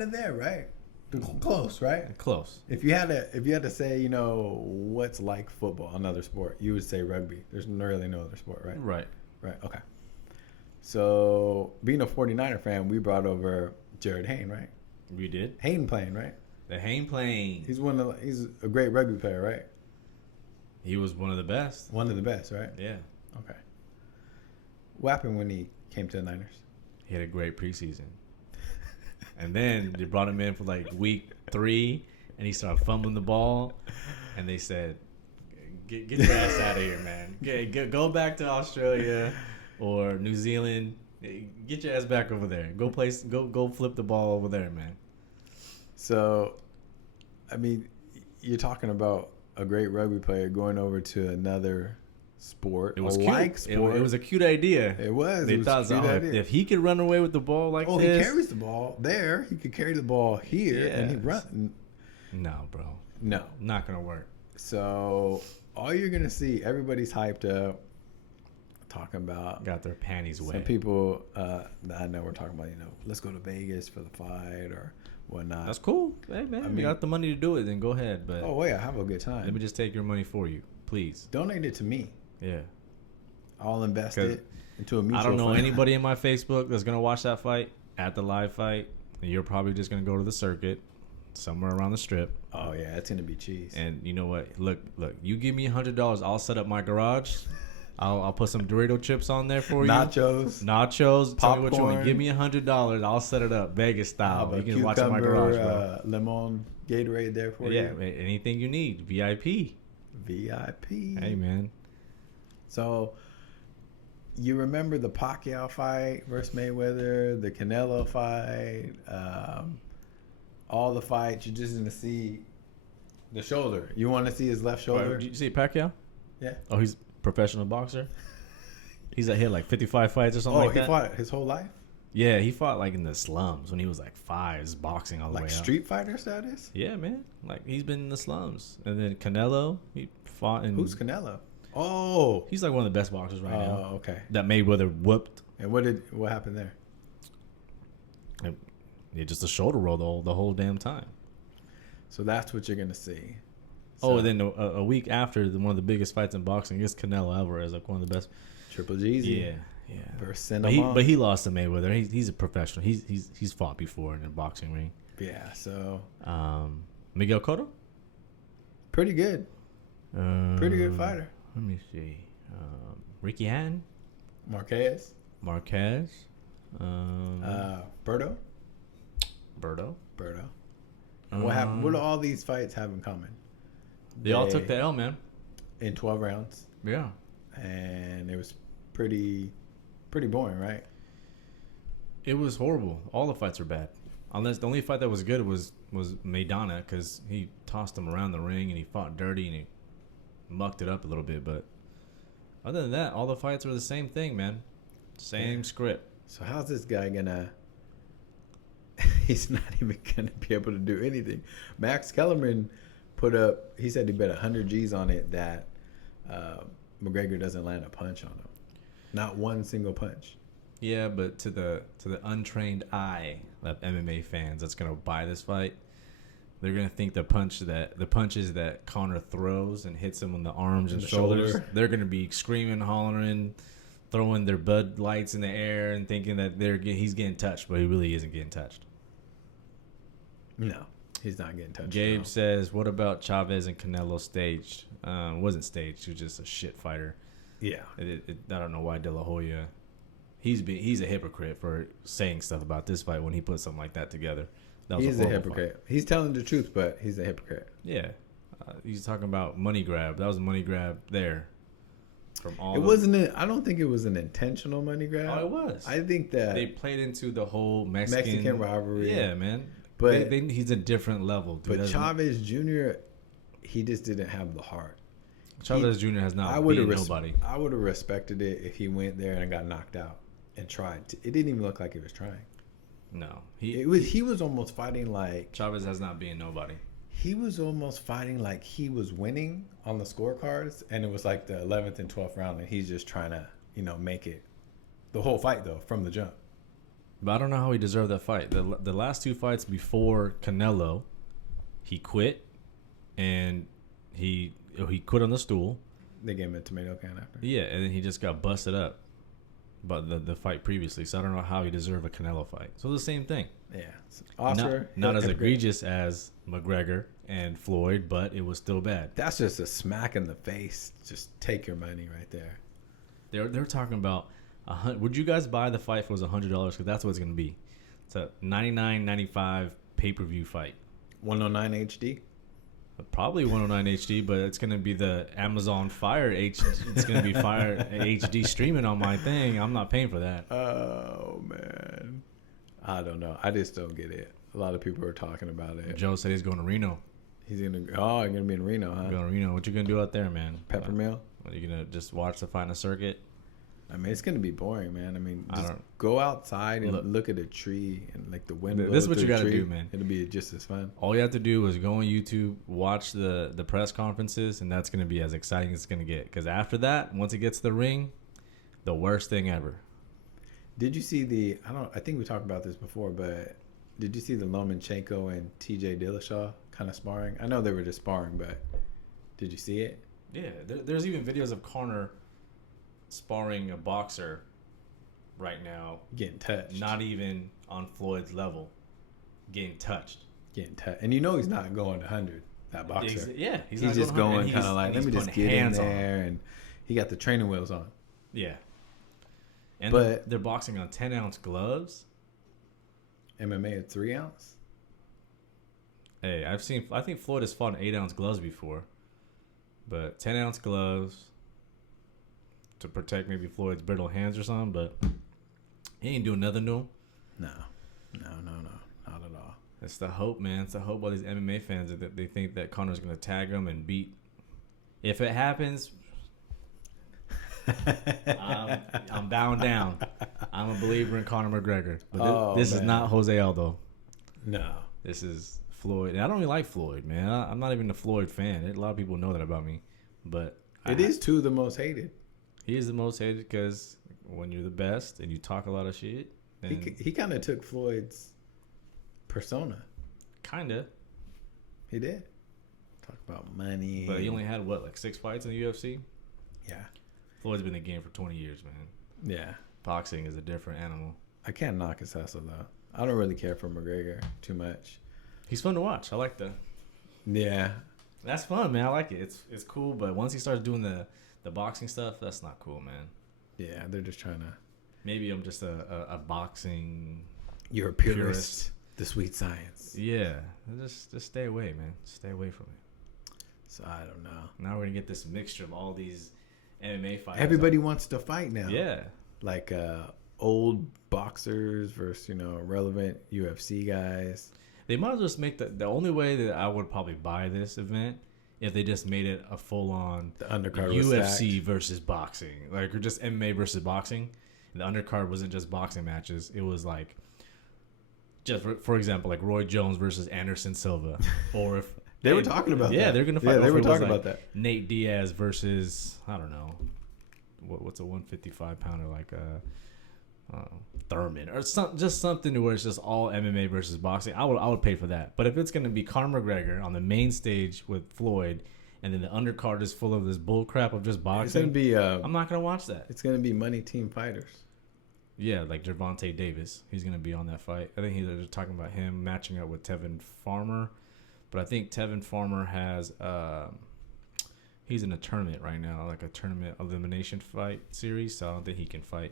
of there, right? They're close, right? Close. If you had to say, what's like football, another sport, you would say rugby. There's really no other sport, right? Right. Right. Okay. So being a 49er fan, we brought over Jared Hayne, right? We did. Hayne playing, right? The Hayne playing. He's a great rugby player, right? He was one of the best. One of the best, right? Yeah. Okay. What happened when he came to the Niners? He had a great preseason. And then they brought him in for like week 3, and he started fumbling the ball. And they said, "Get your ass out of here, man. Go back to Australia or New Zealand. Get your ass back over there. Go flip the ball over there, man." So, I mean, you're talking about a great rugby player going over to another sport. It was cute. Sport. It was a cute idea. It was. They thought, if he could run away with the ball like this. He carries the ball there. He could carry the ball here, and he run. No, bro. No. Not going to work. So, all you're going to see, everybody's hyped up, talking about. Got their panties wet. Some people, I know we're talking about, let's go to Vegas for the fight or whatnot. That's cool. Hey, man, you got the money to do it, then go ahead. But wait, I have a good time. Let me just take your money for you, please. Donate it to me. Yeah. I'll invest it into a mutual I don't know fund. anybody in my Facebook that's going to watch that fight at the live fight. And you're probably just going to go to the circuit somewhere around the strip. Oh, yeah. It's going to be cheese. And you know what? Look. You give me $100. I'll set up my garage. I'll put some Dorito chips on there for you. Nachos. Popcorn. Tell me what you want. Give me $100. I'll set it up Vegas style. You can watch it in my garage, bro. Lemon Gatorade there for you. Yeah, anything you need. VIP. Hey, man. So, you remember the Pacquiao fight versus Mayweather, the Canelo fight? all the fights, you're just gonna see the shoulder. You want to see his left shoulder? Did you see Pacquiao? Yeah. Oh, he's a professional boxer. He's hit like 55 fights or something like that. Oh, he fought his whole life? Yeah, he fought like in the slums when he was like 5, just boxing all the way Like up. Street Fighter status? Yeah, man. Like he's been in the slums. And then Canelo, he fought in. Who's Canelo? Oh. He's like one of the best boxers right now. Oh, okay. That Mayweather whooped. And what happened there? Yeah, just a shoulder roll the whole damn time. So that's what you're gonna see. So, and then a week after one of the biggest fights in boxing against Canelo Alvarez, like one of the best. Triple G's. Yeah. Versus But he lost to Mayweather. He's a professional. He's fought before in a boxing ring. Yeah. So. Miguel Cotto. Pretty good. Pretty good fighter. Let me see. Ricky Hatton. Marquez. Berto. And what happened? What do all these fights have in common? They all took the L, man. In 12 rounds. Yeah. And it was pretty boring, right? It was horrible. All the fights were bad. Unless the only fight that was good was Maidana, because he tossed him around the ring and he fought dirty and he mucked it up a little bit. But other than that, all the fights were the same thing, man. Same script. So how's this guy gonna? He's not even gonna be able to do anything. Max Kellerman put up. He said he bet 100 G's on it that McGregor doesn't land a punch on him. Not one single punch. Yeah, but to the untrained eye of MMA fans that's gonna buy this fight, they're gonna think the punches that Conor throws and hits him on the arms and shoulders, they're gonna be screaming, hollering, throwing their Bud Lights in the air and thinking that he's getting touched, but he really isn't getting touched. No, he's not getting touched. Gabe says, "What about Chavez and Canelo staged? Wasn't staged. He was just a shit fighter." Yeah, I don't know why De La Hoya. He's a hypocrite for saying stuff about this fight when he put something like that together. He's a hypocrite. Fight. He's telling the truth, but he's a hypocrite. Yeah, he's talking about money grab. That was a money grab there. From all it wasn't. I don't think it was an intentional money grab. Oh, it was. I think that they played into the whole Mexican rivalry. Yeah, man. But he's a different level. Dude. But Chavez Jr., he just didn't have the heart. Chavez Jr. has not beaten nobody. I would have respected it if he went there and got knocked out and tried. It didn't even look like he was trying. No, he was almost fighting like Chavez has not beaten nobody. He was almost fighting like he was winning on the scorecards, and it was like the 11th and 12th round, and he's just trying to make it the whole fight though from the jump. But I don't know how he deserved that fight. The last two fights before Canelo, he quit, and he quit on the stool. They gave him a tomato can after. Yeah, and then he just got busted up. But the fight previously, so I don't know how he deserved a Canelo fight. So the same thing. Yeah, Oscar, not as egregious as McGregor and Floyd, but it was still bad. That's just a smack in the face. Just take your money right there. They're talking about would you guys buy the fight if it was $100? Because that's what it's going to be. It's a $99.95 pay-per-view fight. 109 HD. Probably 109 HD, but it's going to be the Amazon Fire HD. It's going to be Fire HD streaming on my thing. I'm not paying for that. Oh man, I don't know. I just don't get it. A lot of people are talking about it. Joe said he's going to Reno. You're gonna be in Reno, huh? Going to Reno. What you gonna do out there, man? Peppermill. Are you gonna just watch the final circuit? I mean, it's gonna be boring, man. I mean, just go outside and look at a tree and like the wind. This is what you gotta do, man. It'll be just as fun. All you have to do is go on YouTube, watch the press conferences, and that's gonna be as exciting as it's gonna get. Because after that, once it gets to the ring, the worst thing ever. Did you see I think we talked about this before, but did you see the Lomachenko and T.J. Dillashaw kind of sparring? I know they were just sparring, but did you see it? Yeah, there's even videos of Conor sparring a boxer right now, getting touched. Not even on Floyd's level, getting touched. And he's not going to 100. That boxer. Yeah, he's just going kind of like, let me just get in there, and he got the training wheels on. Yeah. And they're boxing on 10-ounce gloves. MMA at 3 ounce. Hey, I think Floyd has fought in 8-ounce gloves before, but 10-ounce gloves to protect maybe Floyd's brittle hands or something. But he ain't doing nothing to him. No, not at all. It's the hope, man. It's the hope of these MMA fans that they think that Conor's going to tag him and beat. If it happens, I'm bowing down. I'm a believer in Conor McGregor. But this is not Jose Aldo. No. This is Floyd. And I don't even like Floyd, man. I'm not even a Floyd fan. A lot of people know that about me. But it is two of the most hated. He is the most hated because when you're the best and you talk a lot of shit. He kind of took Floyd's persona. Kind of. He did. Talk about money. But he only had, what, like 6 fights in the UFC? Yeah. Floyd's been in the game for 20 years, man. Yeah. Boxing is a different animal. I can't knock his hustle, though. I don't really care for McGregor too much. He's fun to watch. I like that. Yeah. That's fun, man. I like it. It's cool, but once he starts doing the boxing stuff, that's not cool, man. Yeah, they're just trying to... Maybe I'm just a boxing... You're a purist. The sweet science. Yeah. Just stay away, man. Stay away from it. So, I don't know. Now we're going to get this mixture of all these MMA fighters. Everybody wants to fight now. Yeah. Like old boxers versus, relevant UFC guys. They might as well just make the only way that I would probably buy this event if they just made it a full-on the undercard UFC versus boxing. Like, or just MMA versus boxing. And the undercard wasn't just boxing matches. It was like, just for example, like Roy Jones versus Anderson Silva. Or if... They were talking about that. Yeah, they're going to fight. Yeah, they were talking about that. Nate Diaz versus, I don't know, what's a 155-pounder like Thurman or just something where it's just all MMA versus boxing. I would pay for that. But if it's going to be Conor McGregor on the main stage with Floyd and then the undercard is full of this bull crap of just boxing, it's gonna be, I'm not going to watch that. It's going to be money team fighters. Yeah, like Gervonta Davis. He's going to be on that fight. I think they're talking about him matching up with Tevin Farmer. But I think Tevin Farmer has he's in a tournament right now, like a tournament elimination fight series. So I don't think he can fight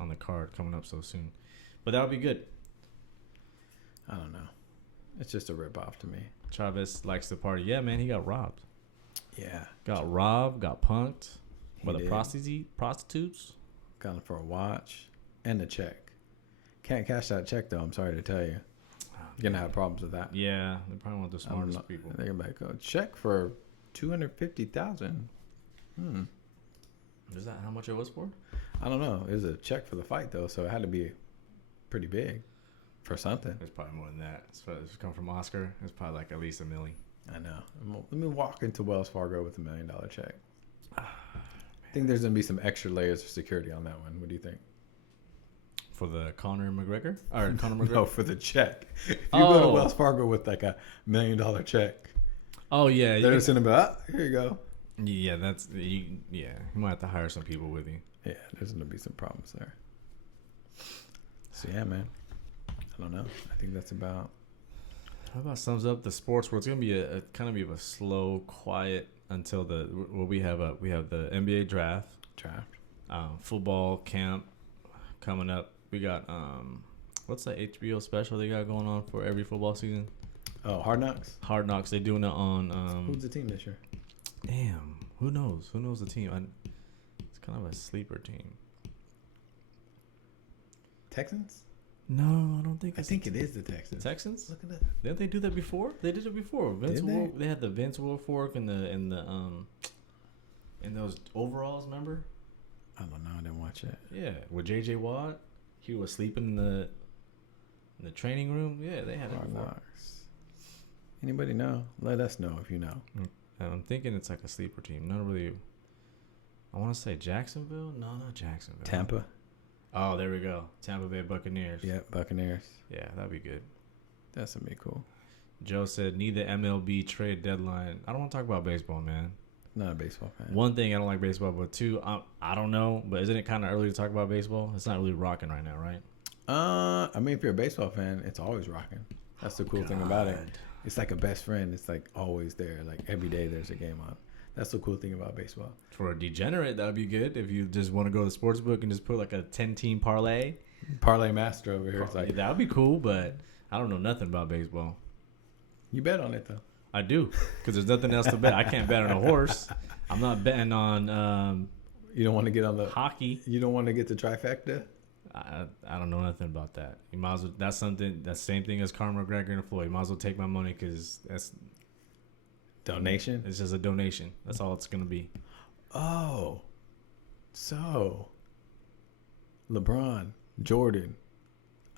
on the card coming up so soon. But that would be good. I don't know. It's just a ripoff to me. Chavez likes to party. Yeah, man, he got robbed. Yeah. Got robbed, got punked by the did. prostitutes. Got him for a watch and a check. Can't cash that check, though. I'm sorry to tell you. You're going to have problems with that. Yeah, they probably want the smartest people. They're going to go, check for $250,000. Is that how much it was for? I don't know. It was a check for the fight, though, so it had to be pretty big for something. It's probably more than that. It's come from Oscar. It's probably like at least $1 million. I know. Let me walk into Wells Fargo with $1 million check. I think there's going to be some extra layers of security on that one. What do you think? For the Conor McGregor? Or Conor McGregor? No, for the check. If you go to Wells Fargo with like $1 million check. Oh, yeah. They're just going to be like, here you go. Yeah, you might have to hire some people with you. Yeah, there's going to be some problems there. So, yeah, man. I don't know. I think that's about... How about sums up the sports world? It's going to be a kind of a slow, quiet until we have the NBA draft. Football camp coming up. We got what's that HBO special they got going on for every football season? Oh, Hard Knocks. Hard Knocks. They're doing it on. Who's the team this year? Damn, who knows? Who knows the team? It's kind of a sleeper team. Texans? No, I don't think. I think it is the Texans. The Texans? Look at that. Didn't they do that before? They did it before. They had the Vince Wilfork in those overalls. Remember? I don't know. I didn't watch it. Yeah, with J.J. Watt, he was sleeping in the training room. Yeah, they had it before. Anybody know? Let us know if you know. I'm thinking it's like a sleeper team. Not really. I want to say Jacksonville. No, not Jacksonville. Tampa. Oh, there we go. Tampa Bay Buccaneers. Yeah, Buccaneers. Yeah, that'd be good. That's gonna be cool. Joe said, need the MLB trade deadline. I don't want to talk about baseball, man. Not a baseball fan. One thing, I don't like baseball, but two, I don't know, but isn't it kind of early to talk about baseball? It's not really rocking right now, right? I mean, if you're a baseball fan, it's always rocking. That's the cool thing about it. It's like a best friend. It's like always there. Like every day there's a game on. That's the cool thing about baseball. For a degenerate, that would be good. If you just want to go to the sports book and just put like a 10-team parlay. Parlay master over here. It's like, that would be cool, but I don't know nothing about baseball. You bet on it, though. I do, because there's nothing else to bet. I can't bet on a horse. I'm not betting on you don't want to get on the hockey. You don't want to get the trifecta? I don't know nothing about that. You might as well. That's something. That's the same thing as Conor McGregor and Floyd. You might as well take my money because that's Donation? It's just a donation. That's all it's gonna be. Oh. So LeBron, Jordan.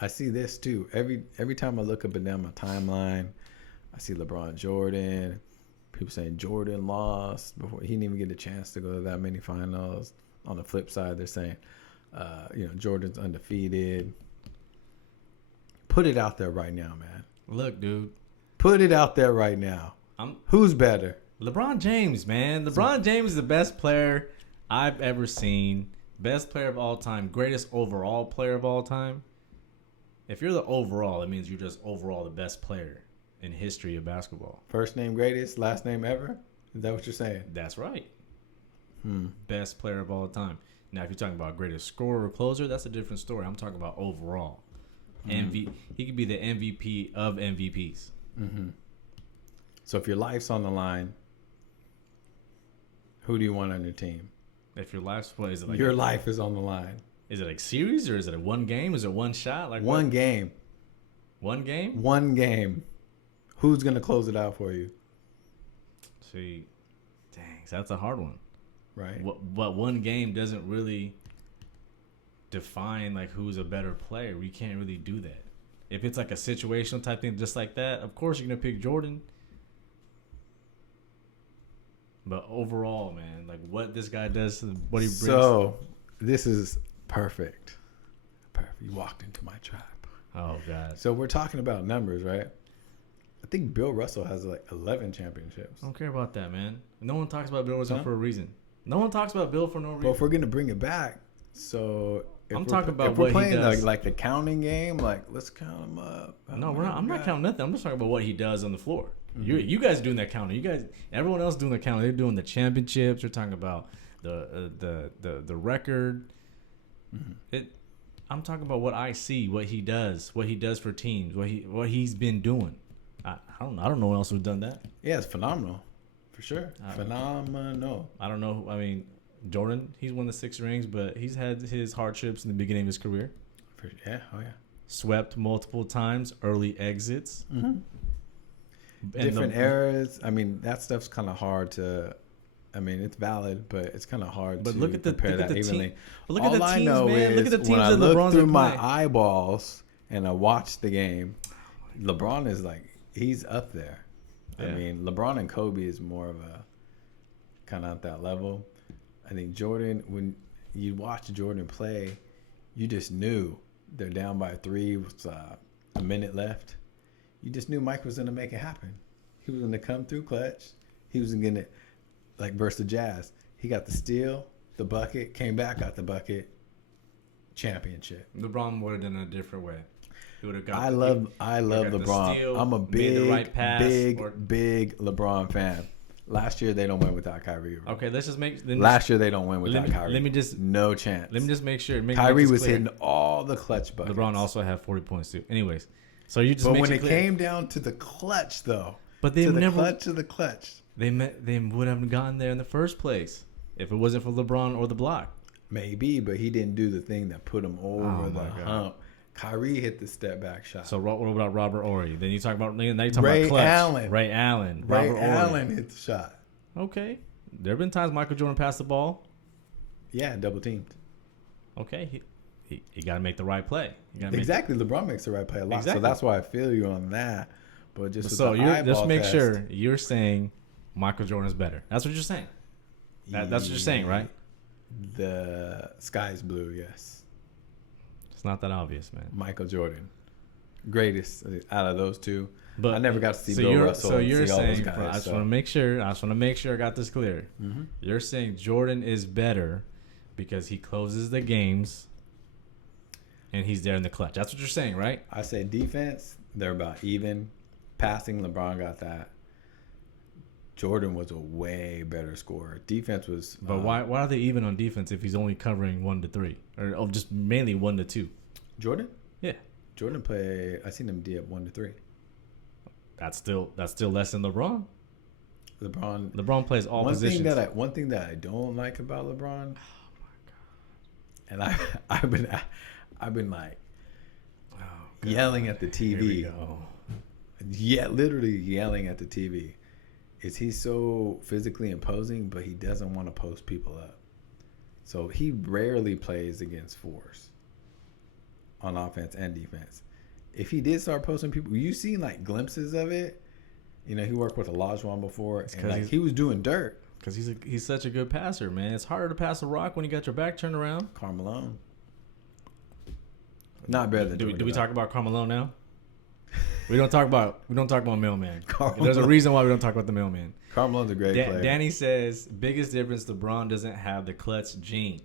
I see this too. Every time I look up and down my timeline, I see LeBron Jordan. People saying Jordan lost before he didn't even get a chance to go to that many finals. On the flip side, they're saying, Jordan's undefeated. Put it out there right now, man. Look, dude. Put it out there right now. Who's better? LeBron James, man. LeBron James is the best player I've ever seen. Best player of all time. Greatest overall player of all time. If you're the overall, it means you're just overall the best player in history of basketball. First name greatest, last name ever? Is that what you're saying? That's right. Best player of all time. Now, if you're talking about greatest scorer or closer, that's a different story. I'm talking about overall. He could be the MVP of MVPs. Mm-hmm. So if your life's on the line, who do you want on your team? If your life's is it like your life is on the line. Is it like series or is it a one game? Is it one shot? Like one game. One game? One game. Who's gonna close it out for you? See, dang, that's a hard one. Right. But one game doesn't really define like who's a better player. We can't really do that. If it's like a situational type thing, just like that, of course you're gonna pick Jordan. But overall, man, like what this guy does, what he brings. So this is perfect. Perfect. You walked into my trap. Oh God. So we're talking about numbers, right? I think Bill Russell has like 11 championships. I don't care about that, man. No one talks about Bill Russell for a reason. No one talks about Bill for no reason. But if we're gonna bring it back, so I'm talking about if we're what playing he does. like the counting game, like let's count them up. No, we're not. I'm not counting nothing. I'm just talking about what he does on the floor. Mm-hmm. You guys doing that counting. You guys, everyone else doing the counting. They're doing the championships. You're talking about the record. Mm-hmm. I'm talking about what I see, what he does for teams, what he's been doing. I don't know. I don't know who else who's done that. Yeah, it's phenomenal, for sure. Phenomenal. I don't know. I mean, Jordan, he's won the 6 rings, but he's had his hardships in the beginning of his career. Yeah, oh yeah. Swept multiple times, early exits. Mm-hmm. Different eras. I mean, that stuff's kind of hard to. I mean, it's valid, but it's kind of hard to compare that evenly. Look at the teams, All I know is look at the teams when I that look LeBron's through been my playing. eyeballs and I watch the game, LeBron is like he's up there. Yeah. I mean, LeBron and Kobe is more of a kind of at that level. I think Jordan, when you watch Jordan play, you just knew they're down by 3 with a minute left. You just knew Mike was going to make it happen. He was going to come through clutch. He was going to, like versus the Jazz. He got the steal, the bucket, came back, got the bucket, championship. LeBron would have done it a different way. He would have got. I love LeBron. Steal, I'm a big right LeBron fan. Last year they don't win without Kyrie. Okay, let's just make. Last year they don't win without Kyrie. Let me just no chance. Let me just make sure. Kyrie was hitting all the clutch buckets. LeBron also had 40 points too. Anyways, so you just. But when it came down to the clutch, though, but they never to the clutch. They would have gotten there in the first place if it wasn't for LeBron or the block. Maybe, but he didn't do the thing that put him over the hump. Kyrie hit the step back shot. So what about Robert Horry? Then you talk about now you talk Ray about clutch. Allen. Ray Allen. Ray Allen hit the shot. Okay, there have been times Michael Jordan passed the ball. Yeah, double teamed. Okay, he got to make the right play. Exactly, LeBron makes the right play a lot. Exactly. So that's why I feel you on that. But just just make sure you're saying Michael Jordan is better. That's what you're saying. That's what you're saying, right? The sky is blue. Yes. It's not that obvious, man. Michael Jordan, greatest out of those two. But I never got to see Bill Russell. So you're saying, all those guys, I just want to make sure. I just want to make sure I got this clear. Mm-hmm. You're saying Jordan is better because he closes the games and he's there in the clutch. That's what you're saying, right? I say defense, they're about even. Passing, LeBron got that. Jordan was a way better scorer. Defense was. But why are they even on defense if he's only covering 1 to 3 or just mainly 1 to 2? Jordan? Yeah. Jordan play. I seen him D up 1 to 3. That's still less than LeBron. LeBron plays all positions. One thing that I don't like about LeBron. Oh my god! And I've been like Oh, God. yelling at the Here we TV. go. Yeah, literally yelling at the TV. Is he so physically imposing, but he doesn't want to post people up. So he rarely plays against fours on offense and defense. If he did start posting people, you've seen like glimpses of it. You know, he worked with Olajuwon before, and like he was doing dirt. Because he's such a good passer, man. It's harder to pass a rock when you got your back turned around. Carmelo. Not better than Do we talk about Carmelo now? We don't talk about mailman. Carmelo. There's a reason why we don't talk about the mailman. Carmelo's a great player. Danny says biggest difference: LeBron doesn't have the clutch gene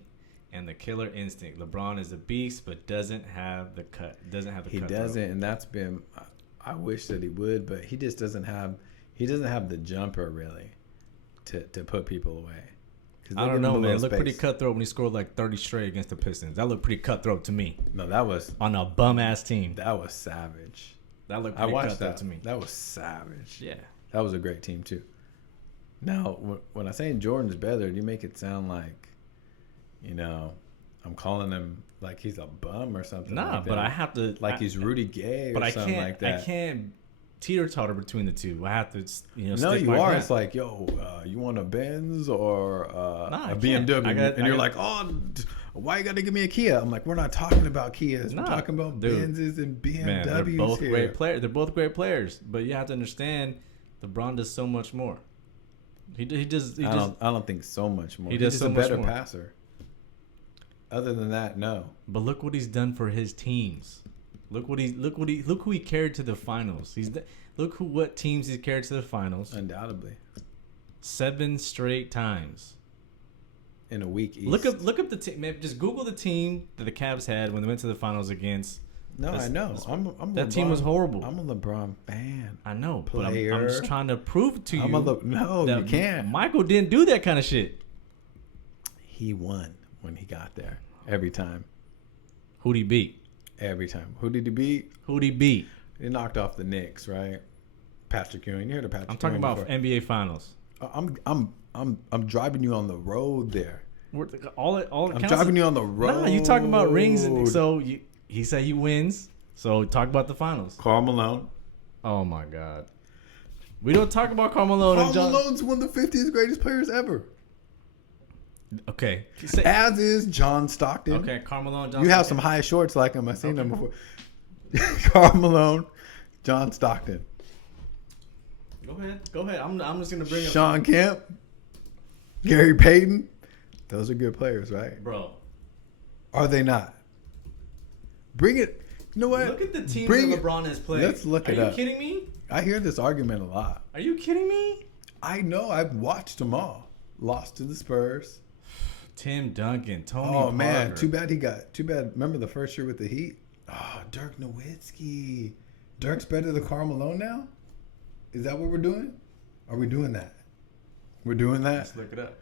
and the killer instinct. LeBron is a beast, but doesn't have the cut. He doesn't, and that's been. I wish that he would, but he just doesn't have. He doesn't have the jumper really, to put people away. I don't know, man. It looked pretty cutthroat when he scored like 30 straight against the Pistons. That looked pretty cutthroat to me. No, that was on a bum ass team. That was savage. That looked pretty cutthroat to me. That was savage. Yeah, that was a great team too. Now, when I say Jordan's better, you make it sound like, you know, I'm calling him like he's a bum or something. Nah, like but that. I have to he's Rudy Gay or something like that. I can't teeter-totter between the two. I have to, you know. No, you are. It's like, yo, you want a Benz or a BMW? And you're like, oh, why you got to give me a Kia? I'm like, we're not talking about Kias. We're talking about Benzes and BMWs. Man, they're both great players. They're both great players, but you have to understand, LeBron does so much more. He does. I don't think so much more. He does He's so a much better more. passer. Other than that, no. But look what he's done for his teams. Look who he carried to the finals. What teams he's carried to the finals. Undoubtedly. 7 straight times. In a week east. Look up the team. Just Google the team that the Cavs had when they went to the finals against. No, I know. I'm that LeBron, team was horrible. I'm a LeBron fan. I know, player. but I'm just trying to prove to you. No, you can't. Michael didn't do that kind of shit. He won when he got there. Every time. Who'd he beat? Every time. Who did he beat? Who'd he beat? He knocked off the Knicks, right? Patrick Ewing. You heard of Patrick Ewing? I'm talking about NBA Finals. I'm driving you on the road there. I'm driving you on the road. Nah, you talking about rings. So he said he wins. So talk about the finals. Carmelo. Oh my God. We don't talk about Carmelo. Carmelo's one of the 50th greatest players ever. Okay. As is John Stockton. Okay, Carmelo and John You have some high shorts like him. I've seen them before. Carmelo, John Stockton. Go ahead. I'm just gonna bring up Sean Kemp, Gary Payton. Those are good players, right? Bro. Are they not? Bring it. You know what? Look at the teams that LeBron has played. Let's look it up. Are you kidding me? I hear this argument a lot. Are you kidding me? I know. I've watched them all. Lost to the Spurs. Tim Duncan, Tony Oh Parker. Man, too bad. Remember the first year with the Heat? Oh, Dirk Nowitzki. Dirk's better than Carmelo now? Is that what we're doing? Are we doing that? We're doing that? Let's look it up.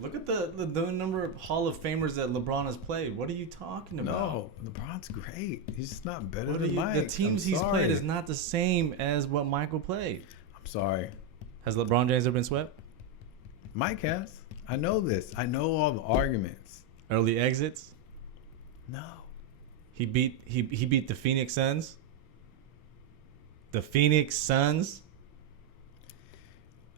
Look at the number of Hall of Famers that LeBron has played. What are you talking about? No, LeBron's great. He's just not better than Mike. The teams he's played is not the same as what Michael played. I'm sorry. Has LeBron James ever been swept? Mike has. I know this. I know all the arguments. Early exits? No. He beat the Phoenix Suns. The Phoenix Suns.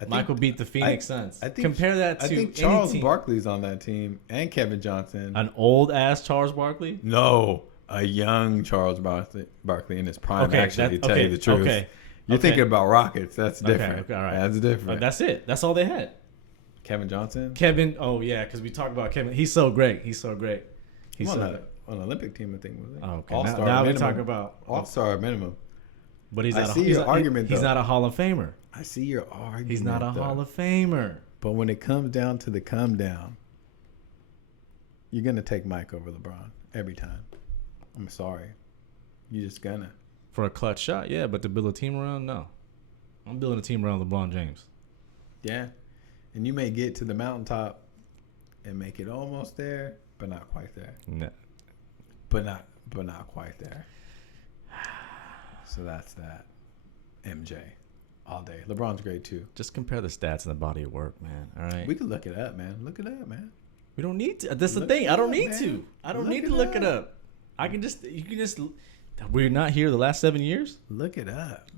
Michael beat the Phoenix Suns. Compare that to I think Charles Barkley's on that team and Kevin Johnson. An old ass Charles Barkley? No, a young Charles Barkley in his prime. Actually, to tell you the truth. Okay. You're thinking about Rockets. That's different. Okay, all right. That's different. That's it. That's all they had. Kevin Johnson. Oh yeah, because we talk about Kevin. He's so great. He's on an Olympic team, I think, was it? Oh, okay. All-star now minimum. we talk about All-star minimum. But he's not. He's not a Hall of Famer. I see your argument. He's not a Hall of Famer. But when it comes down to the come down, you're gonna take Mike over LeBron every time. I'm sorry. You're just gonna. For a clutch shot, yeah, but to build a team around, no. I'm building a team around LeBron James. Yeah. And you may get to the mountaintop and make it almost there, but not quite there. No. But not quite there. So that's that. MJ. All day. LeBron's great too. Just compare the stats and the body of work, man. All right. We can look it up, man. Look it up, man. We don't need to. That's the thing. I don't need to. I don't need to look it up. You can just. We're not here the last 7 years. Look it up.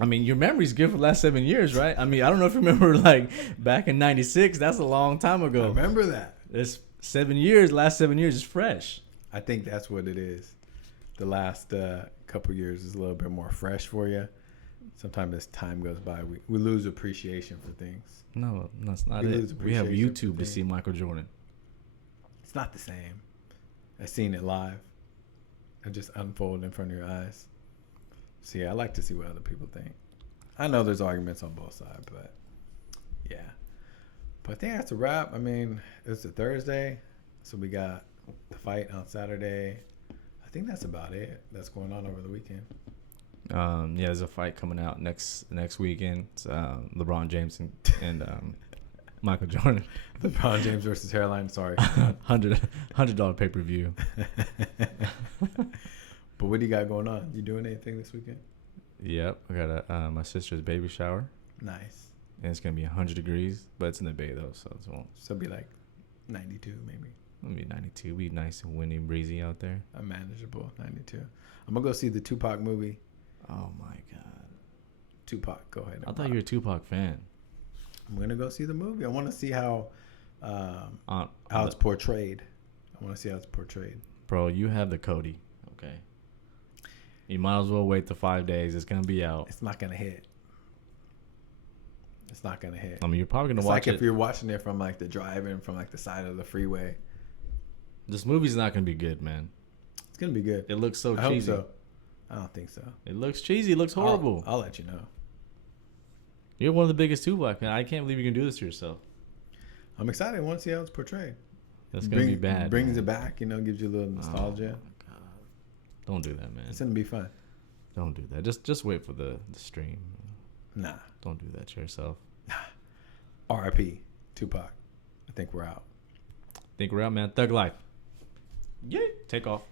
I mean, your memory's good for the last 7 years, right? I mean, I don't know if you remember like back in '96. That's a long time ago. I remember that. It's 7 years. Last 7 years is fresh. I think that's what it is. The last couple years is a little bit more fresh for you. Sometimes as time goes by, we lose appreciation for things. No, that's not it. We have YouTube to see Michael Jordan. It's not the same as seeing it live and just unfold in front of your eyes. So yeah, I like to see what other people think. I know there's arguments on both sides, but yeah. But I think that's a wrap. I mean, it's a Thursday, so we got the fight on Saturday. I think that's about it. That's going on over the weekend. Yeah, there's a fight coming out next weekend. It's LeBron James and Michael Jordan. LeBron James versus Hairline. Sorry, $100 pay-per-view. But what do you got going on? You doing anything this weekend? Yep, I got my sister's baby shower. Nice. And it's gonna be 100 degrees, but it's in the bay though, so it won't. So it'll be like 92 maybe. It'll be 92. It'll be nice and windy and breezy out there. A manageable 92. I'm gonna go see the Tupac movie. Oh my god. Tupac, go ahead. I thought you were a Tupac fan. I'm gonna go see the movie. I want to see how it's portrayed. I want to see how it's portrayed. Bro, you have the Cody. Okay. You might as well wait the 5 days. It's gonna be out. It's not gonna hit. It's not gonna hit. I mean, you're probably gonna watch it. Like if you're watching it from like the drive-in, from like the side of the freeway. This movie's not gonna be good, man. It's gonna be good. It looks so cheesy. I hope so. I don't think so. It looks cheesy. It looks horrible. I'll let you know. You're one of the biggest Tupac fans. I can't believe you can do this to yourself. I'm excited. I want to see how it's portrayed. That's gonna be bad. Brings it back, gives you a little nostalgia. Oh my god! Don't do that, man. It's gonna be fun. Don't do that. Just wait for the stream. Nah. Don't do that to yourself. R.I.P. Tupac. I think we're out. Man. Thug life. Yeah. Take off.